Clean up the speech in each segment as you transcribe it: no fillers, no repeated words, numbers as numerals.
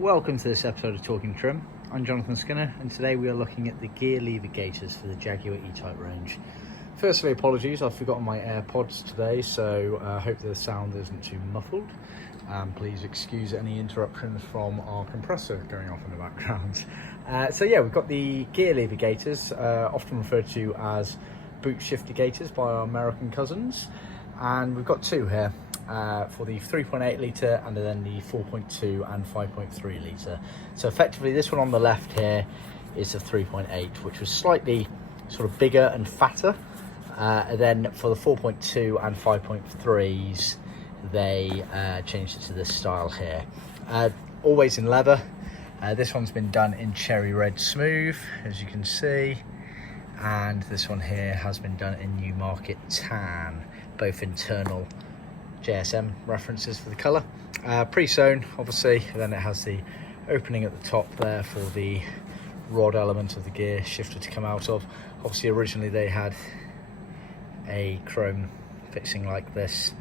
Welcome to this episode of Talking Trim. I'm Jonathan Skinner, and today we are looking at the Gear Lever Gaitors for the Jaguar E Type range. Firstly, apologies, I've forgotten my AirPods today, so I hope the sound isn't too muffled. Please excuse any interruptions from our compressor going off in the background. We've got the Gear Lever Gaitors, often referred to as boot shifter gaitors by our American cousins, and we've got two here. For the 3.8 and then the 4.2 and 5.3 litre. So effectively this one on the left here is a 3.8, which was slightly sort of bigger and fatter. Then for the 4.2 and 5.3s, they changed it to this style here. Always in leather. This one's been done in cherry red smooth, as you can see. And this one here has been done in Newmarket tan, both internal JSM references for the colour. Pre-sewn obviously, and then it has the opening at the top there for the rod element of the gear shifter to come out of. Obviously originally they had a chrome fixing like this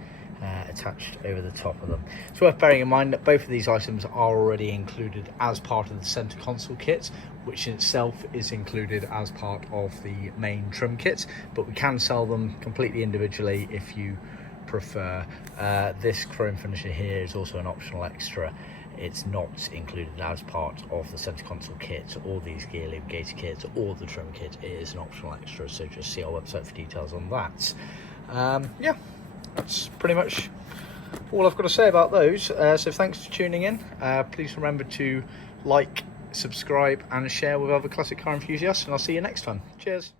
attached over the top of them. It's worth bearing in mind that both of these items are already included as part of the centre console kit, which in itself is included as part of the main trim kit, but we can sell them completely individually if you prefer. This chrome finisher here is also an optional extra. It's not included as part of the centre console kit or these Gear Lever Gaitor kits or the trim kit. It is an optional extra, so just see our website for details on that. That's pretty much all I've got to say about those. So thanks for tuning in. Please remember to like, subscribe and share with other classic car enthusiasts, and I'll see you next time. Cheers.